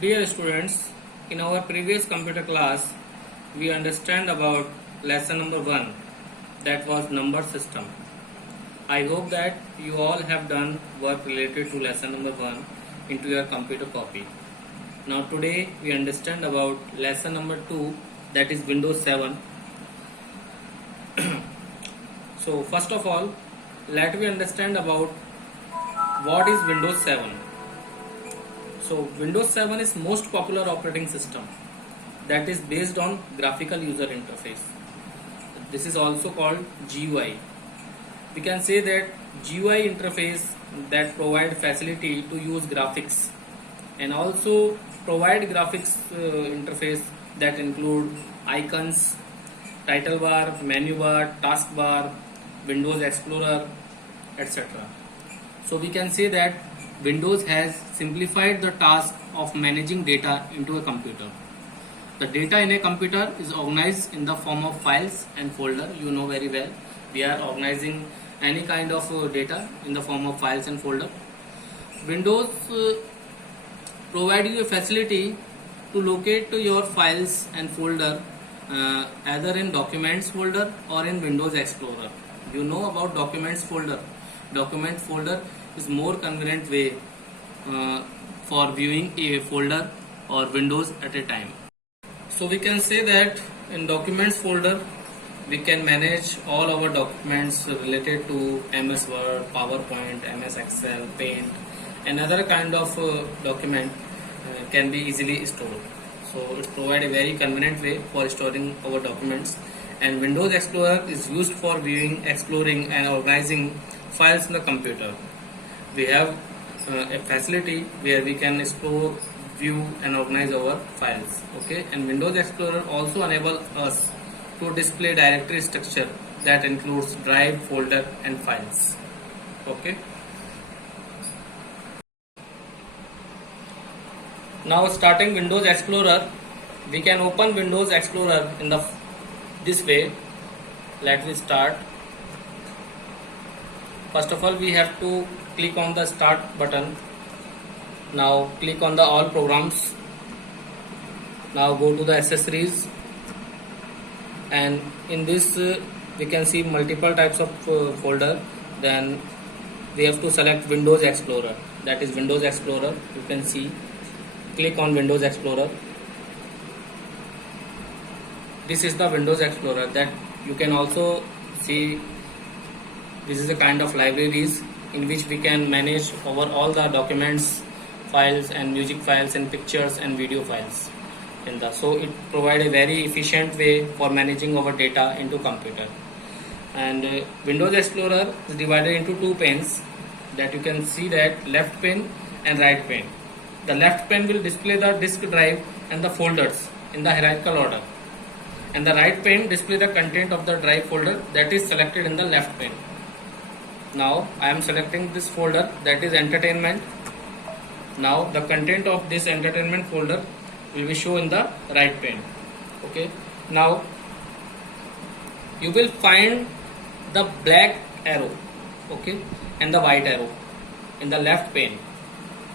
Dear students, in our previous computer class, we understand about lesson number 1, that was number system. I hope that you all have done work related to lesson number 1 into your computer copy. Now today we understand about lesson number 2, that is Windows 7. So first of all, let me understand about what is Windows 7. So Windows 7 is most popular operating system that is based on graphical user interface. This is also called GUI. We can say that GUI interface that provide facility to use graphics and also provide graphics interface that include icons, title bar, menu bar, task bar, Windows Explorer, etc. So we can say that Windows has simplified the task of managing data into a computer. The data in a computer is organized in the form of files and folder. You know very well, we are organizing any kind of data in the form of files and folder. Windows provide you a facility to locate your files and folder either in documents folder or in Windows Explorer. You know about documents folder. Document folder is more convenient way for viewing a folder or windows at a time. So we can say that in documents folder we can manage all our documents related to MS Word, PowerPoint, MS Excel, Paint and other kind of document can be easily stored. So it provides a very convenient way for storing our documents, and Windows Explorer is used for viewing, exploring and organizing files in the computer. We have a facility where we can explore, view and organize our files. Okay, and Windows Explorer also enable us to display directory structure that includes drive, folder and files. Okay. Now starting Windows Explorer, we can open Windows Explorer in this way. Let me start. First of all, we have to click on the start button. Now click on the all programs. Now go to the accessories, and in this we can see multiple types of folder. Then we have to select Windows Explorer, that is Windows Explorer. You can see, click on Windows Explorer. This is the Windows Explorer that you can also see. This is a kind of libraries in which we can manage over all the documents, files and music files and pictures and video files in the. So it provides a very efficient way for managing our data into computer. And Windows Explorer is divided into two panes that you can see, that left pane and right pane. The left pane will display the disk drive and the folders in the hierarchical order, and the right pane display the content of the drive folder that is selected in the left pane. Now I am selecting this folder, that is entertainment. Now the content of this entertainment folder will be shown in the right pane. Okay. Now you will find the black arrow, okay, and the white arrow in the left pane.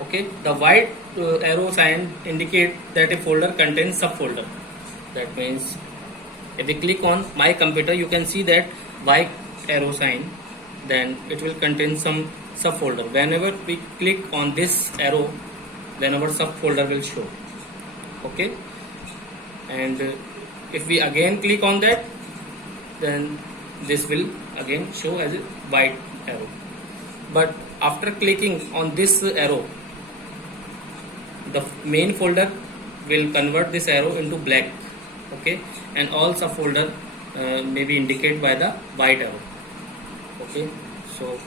Okay. The white arrow sign indicate that a folder contains subfolder. That means if we click on my computer, you can see that white arrow sign, then it will contain some subfolder. Whenever we click on this arrow, then our subfolder will show. Okay, and if we again click on that, then this will again show as a white arrow. But after clicking on this arrow, the main folder will convert this arrow into black. Okay, and all subfolder may be indicated by the white arrow. Okay, so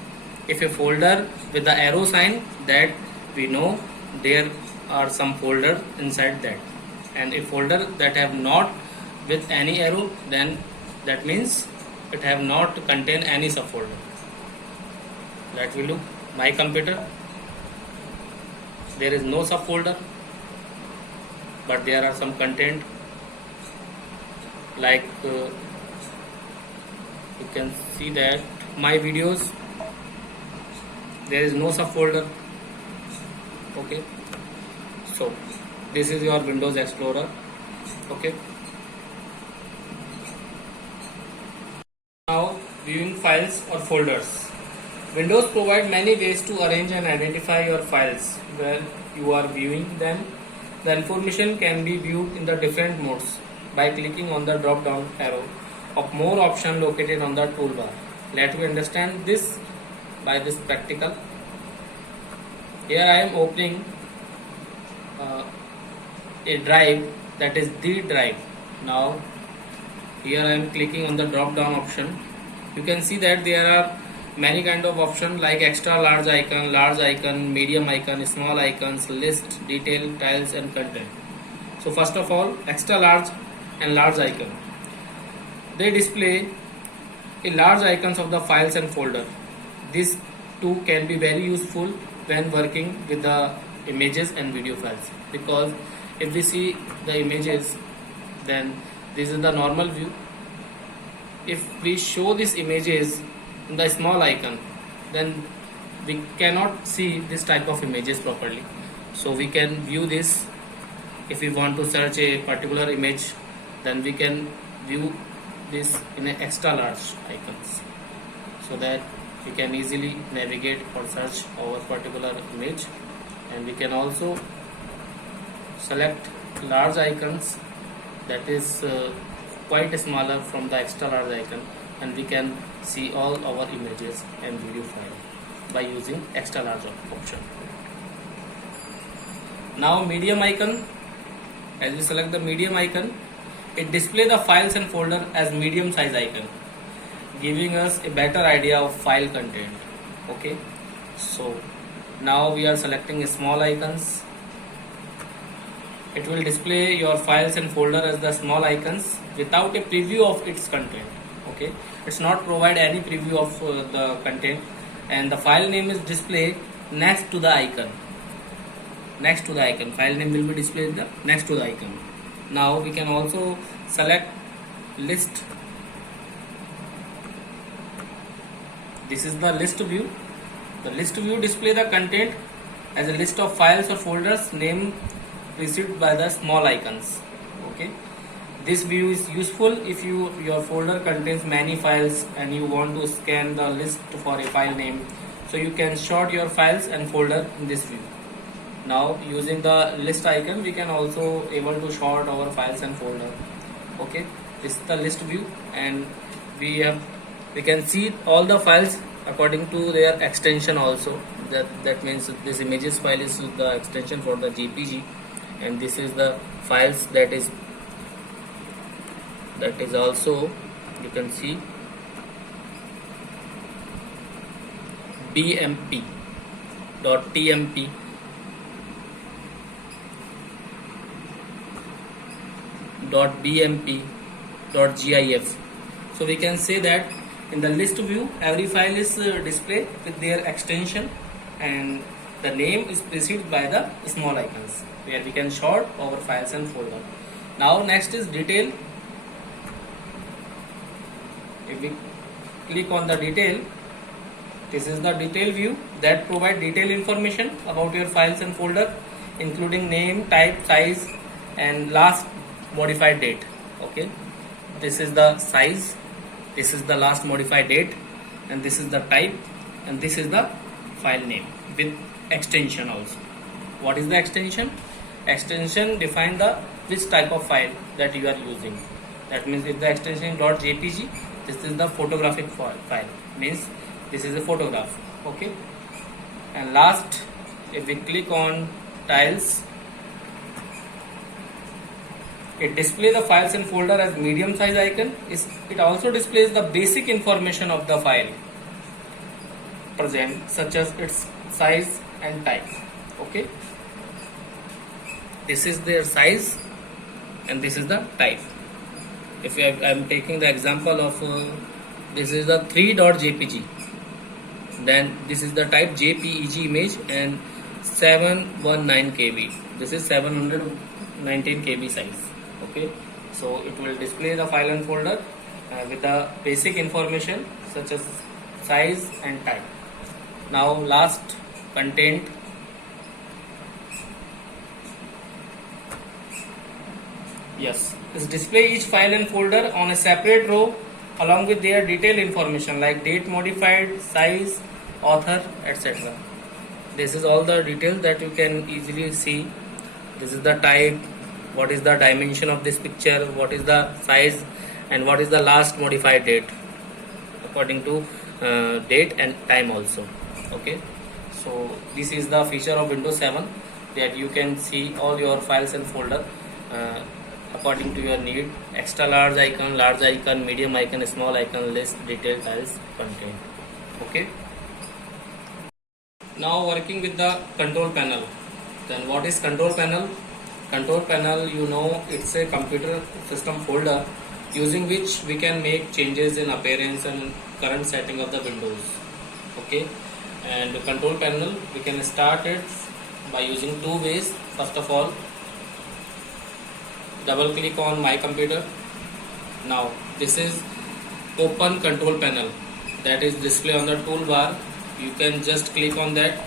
if a folder with the arrow sign, that we know there are some folder inside that, and a folder that have not with any arrow, then that means it have not contain any subfolder. Let me look my computer. There is no subfolder, but there are some content like you can see that my videos, there is no subfolder. Okay, so This is your Windows Explorer. Okay. Now viewing files or folders. Windows provide many ways to arrange and identify your files where you are viewing them. The information can be viewed in the different modes by clicking on the drop down arrow of more option located on the toolbar. Let me understand this by this practical. Here I am opening a drive, that is the drive. Now here I am clicking on the drop down option. You can see that there are many kind of options like extra large icon, medium icon, small icons, list, detail, tiles and content. So first of all, extra large and large icon. They display a large icons of the files and folder. These two can be very useful when working with the images and video files, because if we see the images, then this is the normal view. If we show these images in the small icon, then we cannot see this type of images properly. So we can view this. If we want to search a particular image, then we can view this in an extra large icons, so that we can easily navigate or search our particular image. And we can also select large icons, that is quite smaller from the extra large icon, and we can see all our images and video file by using extra large option. Now medium icon, as we select the medium icon, it displays the files and folder as medium size icon, giving us a better idea of file content. Okay, so now we are selecting small icons. It will display your files and folder as the small icons without a preview of its content. Okay, it's not provide any preview of the content, and the file name is displayed next to the icon. Next to the icon, file name will be displayed next to the icon. Now we can also select list. This is the list view. The list view display the content as a list of files or folders named preceded by the small icons. Okay, this view is useful if your folder contains many files and you want to scan the list for a file name, so you can sort your files and folder in this view. Now using the list icon, we can also able to sort our files and folder. Okay, this is the list view, and we can see all the files according to their extension also. That means this images file is the extension for the JPG, and this is the files that is also, you can see, bmp.tmp, .bmp.gif. So we can say that in the list view, every file is displayed with their extension, and the name is preceded by the small icons, where we can sort our files and folder. Now next is detail. If we click on the detail, this is the detail view that provide detailed information about your files and folder, including name, type, size and last modified date. Okay, this is the size, this is the last modified date, and this is the type, and this is the file name with extension also. What is the extension? Extension define the which type of file that you are using. That means if the extension is .jpg, this is the photographic file, means this is a photograph. Okay, and last, if we click on tiles, it displays the files and folder as medium size icon. It also displays the basic information of the file present, such as its size and type. Okay, this is their size and this is the type. If I am taking the example of this is the 3.jpg, then this is the type JPEG image and 719 KB. This is 719 KB size. Okay, so it will display the file and folder with the basic information such as size and type. Now last, content. Yes, is display each file and folder on a separate row along with their detailed information like date modified, size, author, etc. This is all the details that you can easily see. This is the type, what is the dimension of this picture, what is the size, and what is the last modified date according to date and time also. Okay, so this is the feature of Windows 7, that you can see all your files and folder according to your need. Extra large icon, medium icon, small icon, list, detailed files contained. Okay, now working with the control panel. Then what is control panel? Control panel, you know, it's a computer system folder using which we can make changes in appearance and current setting of the windows. Okay, and the control panel, we can start it by using two ways. First of all, double click on my computer. Now this is open control panel, that is display on the toolbar. You can just click on that,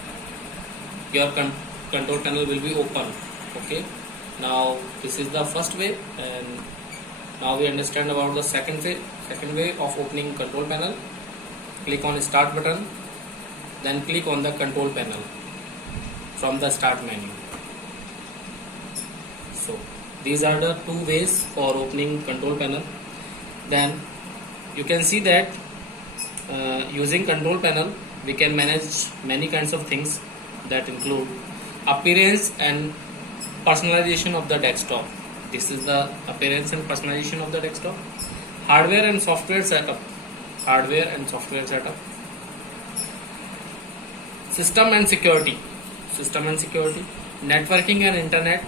your control panel will be open. Okay, now this is the first way, and now we understand about the second way of opening control panel. Click on start button, then click on the control panel from the start menu. So these are the two ways for opening control panel. Then you can see that using control panel we can manage many kinds of things that include appearance and personalization of the desktop. This is the appearance and personalization of the desktop. Hardware and software setup. System and security. Networking and internet.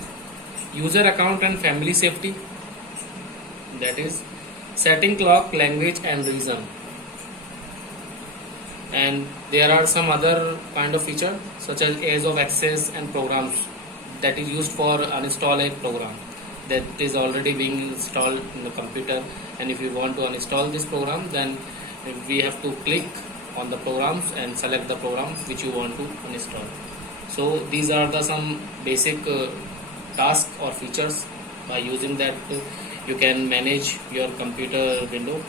User account and family safety. That is setting clock, language and region. And there are some other kind of feature such as ease of access and programs, that is used for uninstall a program that is already being installed in the computer, and if you want to uninstall this program, then we have to click on the programs and select the program which you want to uninstall. So these are the some basic tasks or features. By using that you can manage your computer window,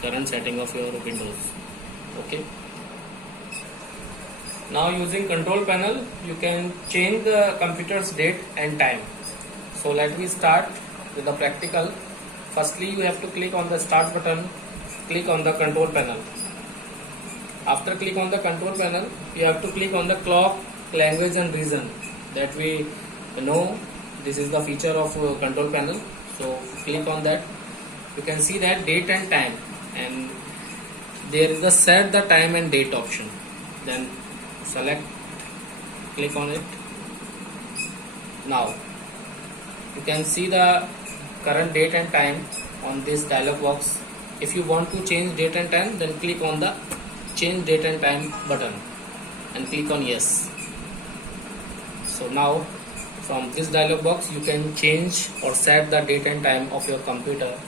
current setting of your windows. Okay, now using control panel you can change the computer's date and time. So let me start with the practical. Firstly, you have to click on the start button, click on the control panel. After click on the control panel, you have to click on the clock, language and region, that we know this is the feature of control panel. So click on that. You can see that date and time, and there is the set the time and date option. Then select, click on it. Now you can see the current date and time on this dialog box. If you want to change date and time, then click on the change date and time button and click on yes. So now from this dialog box you can change or set the date and time of your computer.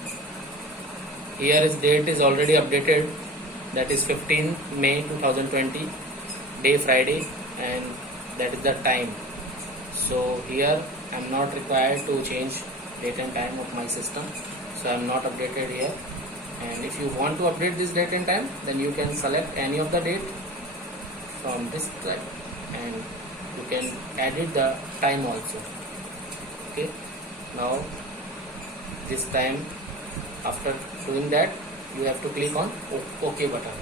Here is date is already updated, that is 15 May 2020, day Friday, and that is the time. So here I am not required to change date and time of my system, so I am not updated here. And if you want to update this date and time, then you can select any of the date from this side and you can edit the time also. Okay, now this time, after doing that, you have to click on OK button.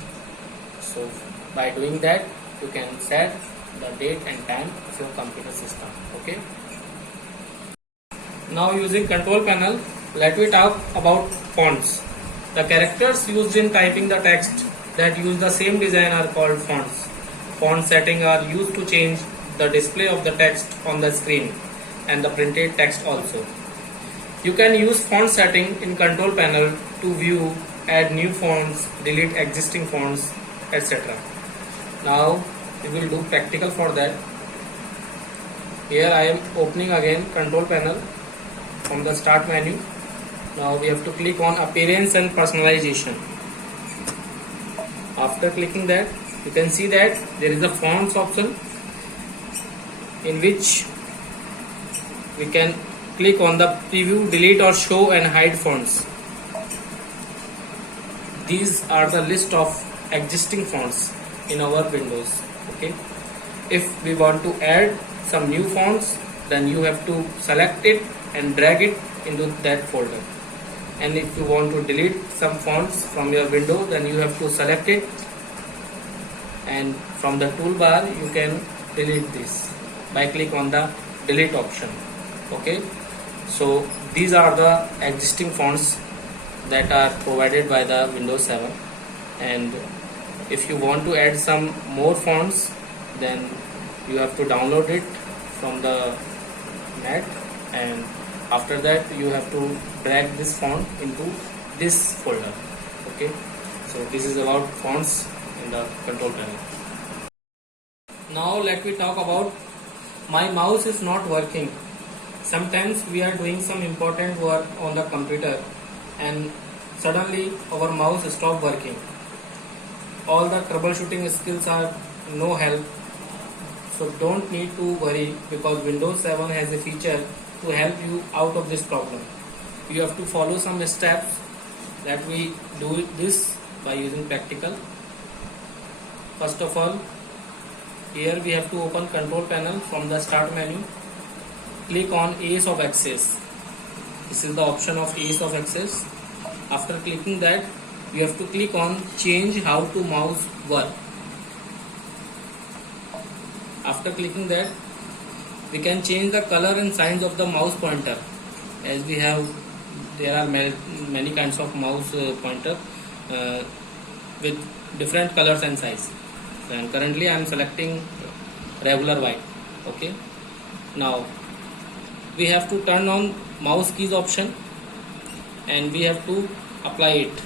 So by doing that you can set the date and time of your computer system. Okay, now using control panel, let me talk about fonts. The characters used in typing the text that use the same design are called fonts. Font setting are used to change the display of the text on the screen and the printed text also. You can use font setting in control panel to view, add new fonts, delete existing fonts, etc. Now we will do practical for that. Here I am opening again control panel from the start menu. Now we have to click on appearance and personalization. After clicking that, you can see that there is a fonts option in which we can click on the preview, delete or show and hide fonts. These are the list of existing fonts in our Windows. Okay, if we want to add some new fonts, then you have to select it and drag it into that folder. And if you want to delete some fonts from your window, then you have to select it, and from the toolbar you can delete this by click on the delete option. Okay, so these are the existing fonts that are provided by the Windows 7, and if you want to add some more fonts, then you have to download it from the net, and after that you have to drag this font into this folder. Okay, so this is about fonts in the control panel. Now let me talk about my mouse is not working. Sometimes we are doing some important work on the computer and suddenly our mouse stop working. All the troubleshooting skills are no help. So don't need to worry, because Windows 7 has a feature to help you out of this problem. You have to follow some steps that we do this by using practical. First of all, here we have to open control panel from the start menu. Click on ease of access. This is the option of ease of access. After clicking that, you have to click on change how to mouse work. After clicking that, we can change the color and signs of the mouse pointer, as we have there are many kinds of mouse pointer with different colors and size. And currently I am selecting regular white. Okay, now we have to turn on mouse keys option and we have to apply it.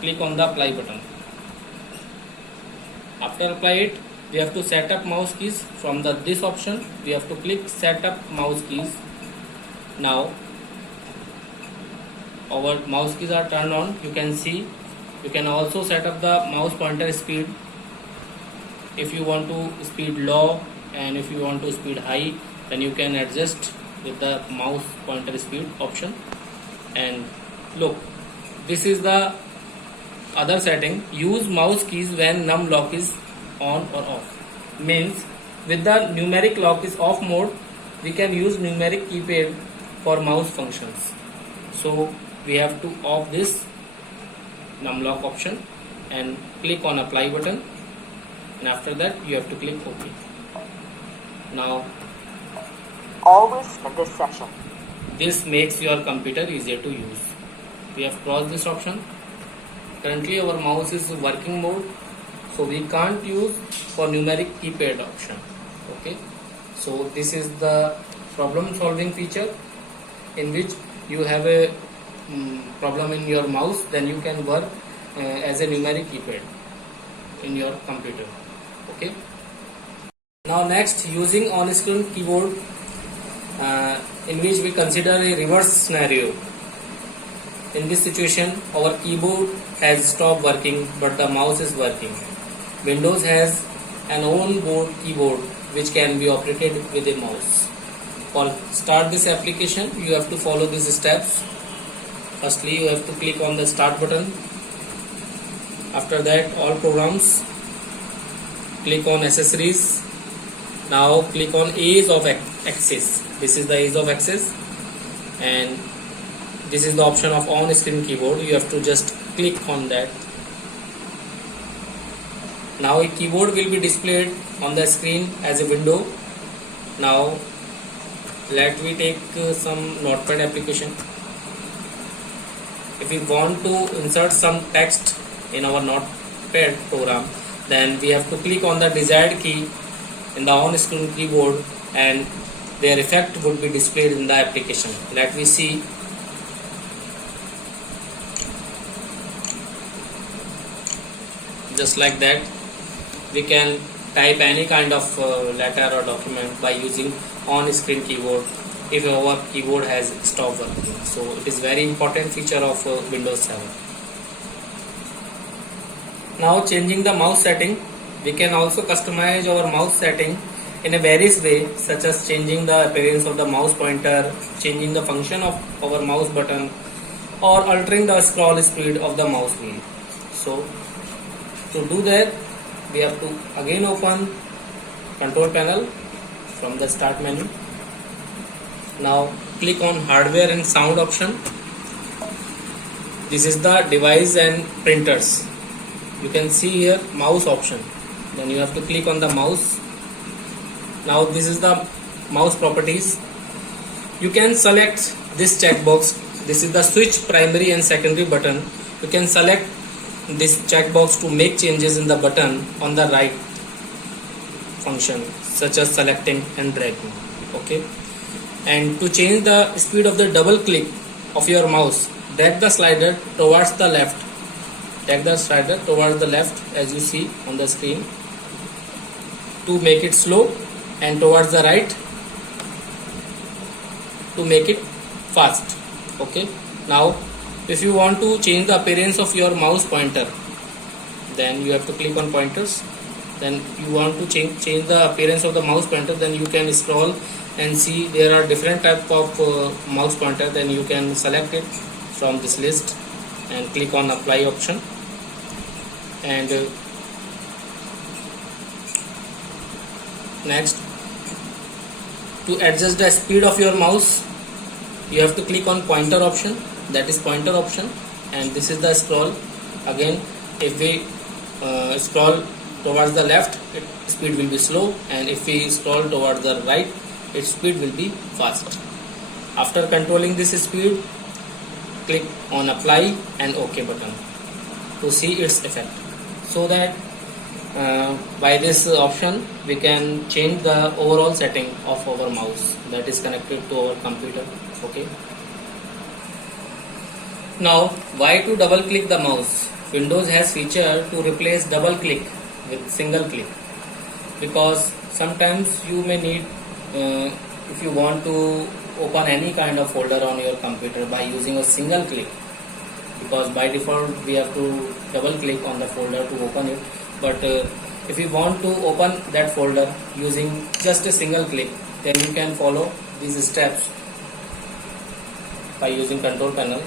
Click on the apply button. After apply it, we have to set up mouse keys. From this option we have to click set up mouse keys. Now our mouse keys are turned on. You can see you can also set up the mouse pointer speed. If you want to speed low and if you want to speed high, then you can adjust with the mouse pointer speed option. And look, this is the other setting. Use mouse keys when num lock is on or off. Means with the numeric lock is off mode, we can use numeric keypad for mouse functions. So we have to off this num lock option and click on apply button, and after that you have to click OK. Now always in this session. This makes your computer easier to use. We have crossed this option. Currently our mouse is working mode, so we can't use for numeric keypad option. Okay, so this is the problem solving feature in which you have a problem in your mouse, then you can work as a numeric keypad in your computer. Okay, now next, using on-screen keyboard in which we consider a reverse scenario. In this situation, our keyboard has stopped working but the mouse is working. Windows has an on-board keyboard which can be operated with a mouse. For start this application, you have to follow these steps. Firstly, you have to click on the start button. After that, all programs. Click on accessories. Now click on ease of access. This is the ease of access, and this is the option of on-screen keyboard. You have to just click on that. Now a keyboard will be displayed on the screen as a window. Now let me take some notepad application. If we want to insert some text in our notepad program, then we have to click on the desired key in the on-screen keyboard and their effect would be displayed in the application. Let me see. Just like that, we can type any kind of letter or document by using on-screen keyboard if our keyboard has stopped working. So it is very important feature of Windows 7. Now changing the mouse setting, we can also customize our mouse setting in a various way, such as changing the appearance of the mouse pointer, changing the function of our mouse button, or altering the scroll speed of the mouse wheel. So to do that, we have to again open control panel from the start menu. Now click on hardware and sound option. This is the device and printers. You can see here mouse option. Then you have to click on the mouse. Now this is the mouse properties. You can select this checkbox. This is the switch primary and secondary button. You can select this checkbox to make changes in the button on the right function, such as selecting and dragging. Okay. And to change the speed of the double click of your mouse, drag the slider towards the left. Drag the slider towards the left as you see on the screen to make it slow, and towards the right to make it fast. Okay. Now if you want to change the appearance of your mouse pointer, then you have to click on pointers. Then you want to change the appearance of the mouse pointer, then you can scroll and see there are different type of mouse pointer. Then you can select it from this list and click on apply option. And next, to adjust the speed of your mouse, you have to click on pointer option, that is pointer option, and this is the scroll. Again, if we scroll towards the left, its speed will be slow, and if we scroll towards the right, its speed will be fast. After controlling this speed, click on apply and OK button to see its effect, so that by this option we can change the overall setting of our mouse that is connected to our computer. Okay. Now, why to double click the mouse? Windows has feature to replace double click with single click, because sometimes you may need if you want to open any kind of folder on your computer by using a single click, because by default we have to double click on the folder to open it. But if you want to open that folder using just a single click, then you can follow these steps by using control panel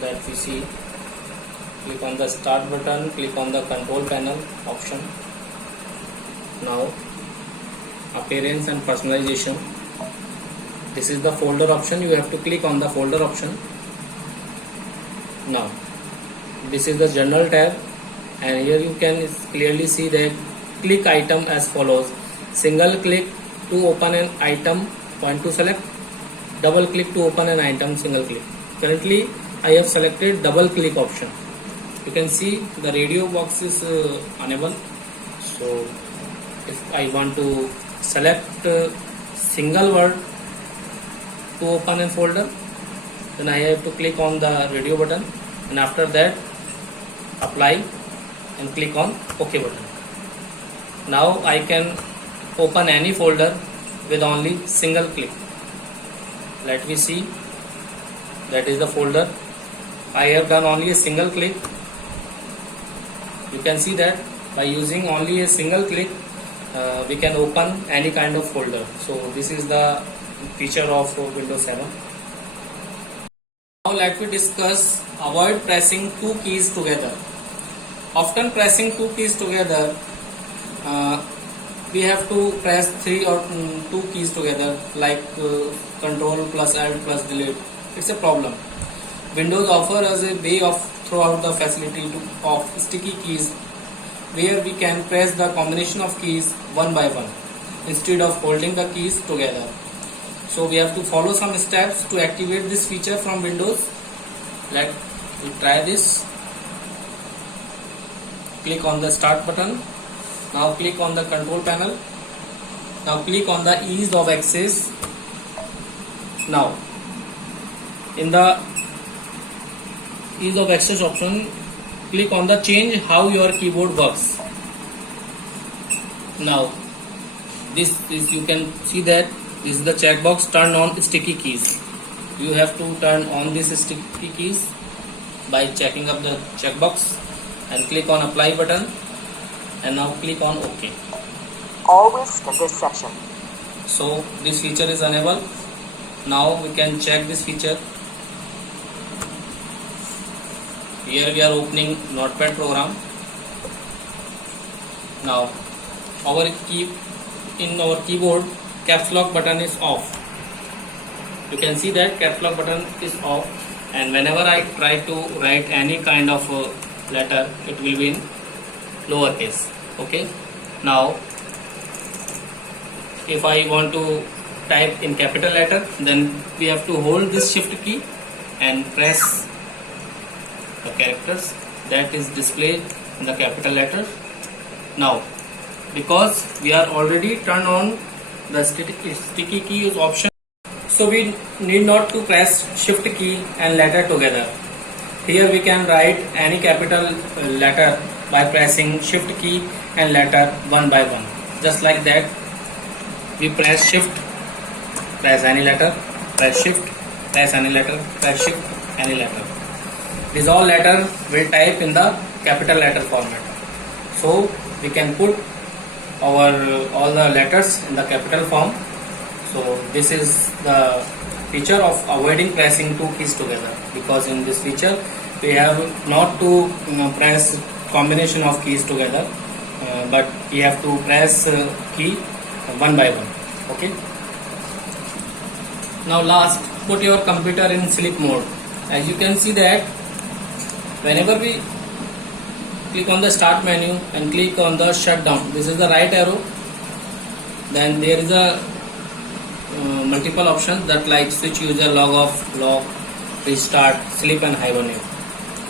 that we see. Click on the start button, click on the control panel option. Now appearance and personalization, this is the folder option. You have to click on the folder option. Now this is the general tab, and here you can clearly see that click item as follows: single click to open an item, point to select; double click to open an item, single click. Currently I have selected double click option. You can see the radio box is unable. So if I want to select single word to open a folder, then I have to click on the radio button, and after that apply and click on OK button. Now I can open any folder with only single click. Let me see, that is the folder. I have done only a single click. You can see that by using only a single click we can open any kind of folder. So this is the feature of Windows 7. Now let me discuss avoid pressing two keys together. Often pressing two keys together, we have to press three or two keys together, like Control plus Alt plus Delete. It's a problem. Windows offers us a way of throughout the facility of sticky keys, where we can press the combination of keys one by one instead of holding the keys together. So we have to follow some steps to activate this feature from Windows. Let's try this. Click on the start button. Now click on the control panel. Now click on the ease of access. Now in the ease of access option, click on the change how your keyboard works. Now this is, you can see that this is the checkbox turn on sticky keys. You have to turn on this sticky keys by checking up the checkbox and click on apply button, and now click on OK. Always in this section. So this feature is enabled. Now we can check this feature. Here we are opening Notepad program. Now in our keyboard caps lock button is off. You can see that caps lock button is off, and whenever I try to write any kind of letter, it will be in lowercase. Okay. Now if I want to type in capital letter, then we have to hold this shift key and press the characters that is displayed in the capital letter. Now because we are already turned on the sticky keys option, so we need not to press shift key and letter together. Here we can write any capital letter by pressing shift key and letter one by one. Just like that, we press shift, press any letter, press shift, press any letter, press shift, any letter. These all letter will type in the capital letter format. So we can put our all the letters in the capital form. So this is the feature of avoiding pressing two keys together, because in this feature we have not to press combination of keys together, but we have to press key one by one. Okay. Now last, put your computer in sleep mode. As you can see that whenever we click on the start menu and click on the shutdown, this is the right arrow, then there is a multiple options that like switch user, log off, lock, restart, sleep and hibernate.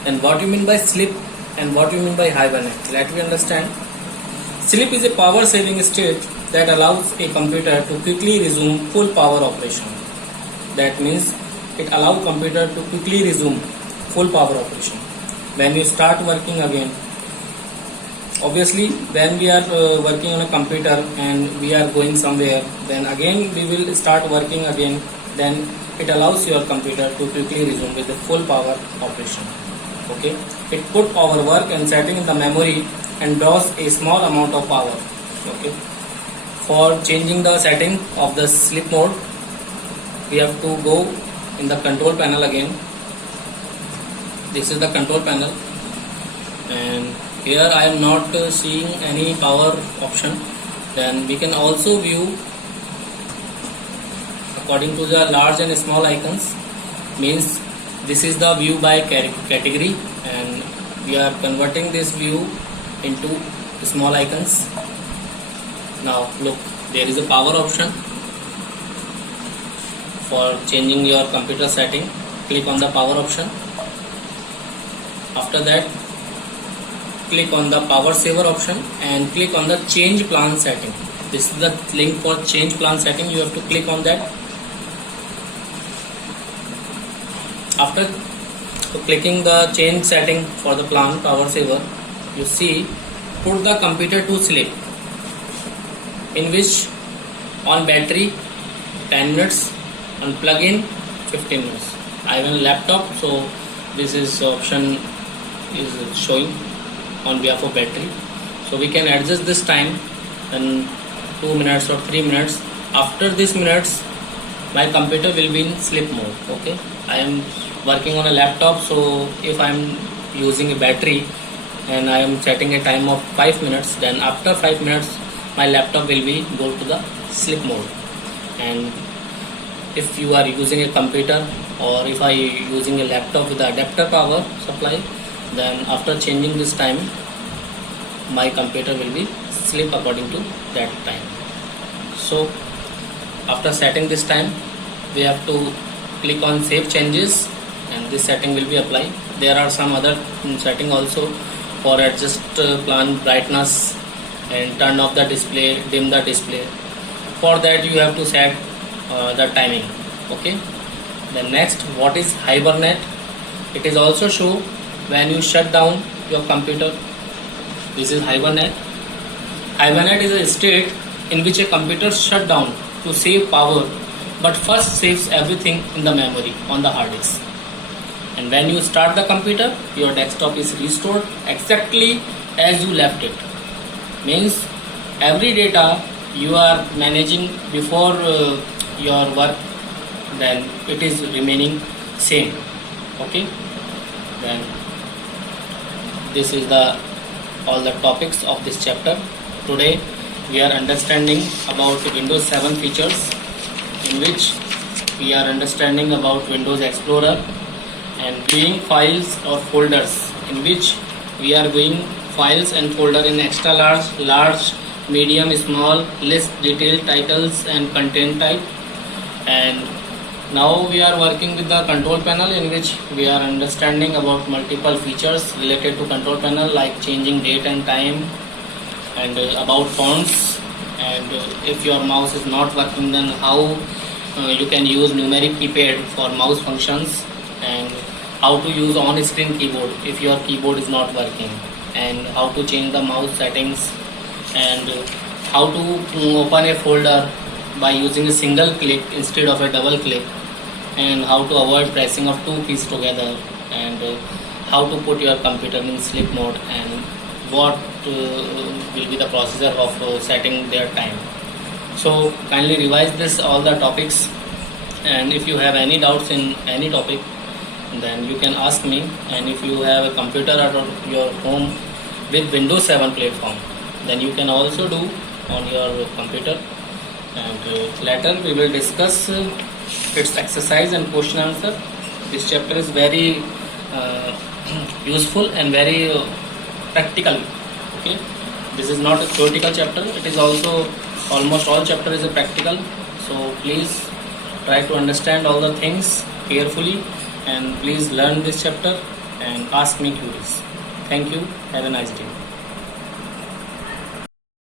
And what you mean by sleep and what you mean by hibernate, let me understand. Sleep is a power saving state that allows a computer to quickly resume full power operation. That means it allows computer to quickly resume full power operation when you start working again. Obviously when we are working on a computer and we are going somewhere, then again we will start working again, then it allows your computer to quickly resume with the full power operation. Okay, it put our work and setting in the memory and draws a small amount of power. Okay, for changing the setting of the sleep mode, we have to go in the control panel again. This is the control panel, and here I am not seeing any power option. Then we can also view according to the large and small icons. Means this is the view by category, and we are converting this view into small icons. Now look, there is a power option for changing your computer setting. Click on the power option. After that, click on the power saver option and click on the change plan setting. This is the link for change plan setting. You have to click on that. After clicking the change setting for the plan power saver, you see put the computer to sleep, in which on battery 10 minutes, on plug-in 15 minutes. I have a laptop, so this is option is showing on behalf of battery. So we can adjust this time in 2 minutes or 3 minutes. After these minutes, my computer will be in sleep mode. Okay, I am working on a laptop, so if I am using a battery and I am setting a time of 5 minutes, then after 5 minutes my laptop will be go to the sleep mode. And if you are using a computer or if I using a laptop with the adapter power supply, then after changing this time my computer will be sleep according to that time. So after setting this time, we have to click on save changes and this setting will be applied. There are some other setting also for adjust plan brightness and turn off the display, dim the display. For that you have to set the timing. Okay, then next, what is hibernate? It is also show when you shut down your computer. This is hibernate. Hibernate is a state in which a computer shut down to save power, but first saves everything in the memory on the hard disk. And when you start the computer, your desktop is restored exactly as you left it. Means every data you are managing before your work, then it is remaining same. Okay, then this is the all the topics of this chapter. Today we are understanding about Windows 7 features, in which we are understanding about Windows Explorer and viewing files or folders, in which we are viewing files and folder in extra large, large, medium, small, list, detail, titles and content type. And now we are working with the control panel, in which we are understanding about multiple features related to control panel, like changing date and time, and about fonts, and if your mouse is not working, then how you can use numeric keypad for mouse functions, and how to use on-screen keyboard if your keyboard is not working, and how to change the mouse settings, and how to open a folder by using a single click instead of a double click, and how to avoid pressing of two keys together, and how to put your computer in sleep mode, and what will be the procedure of setting their time. So kindly revise this all the topics, and if you have any doubts in any topic, then you can ask me. And if you have a computer at your home with Windows 7 platform, then you can also do on your computer. And later we will discuss its exercise and question answer. This chapter is very useful and very practical. Okay, this is not a theoretical chapter, it is also almost all chapter is a practical. So please try to understand all the things carefully, and please learn this chapter and ask me queries. Thank you. Have a nice day.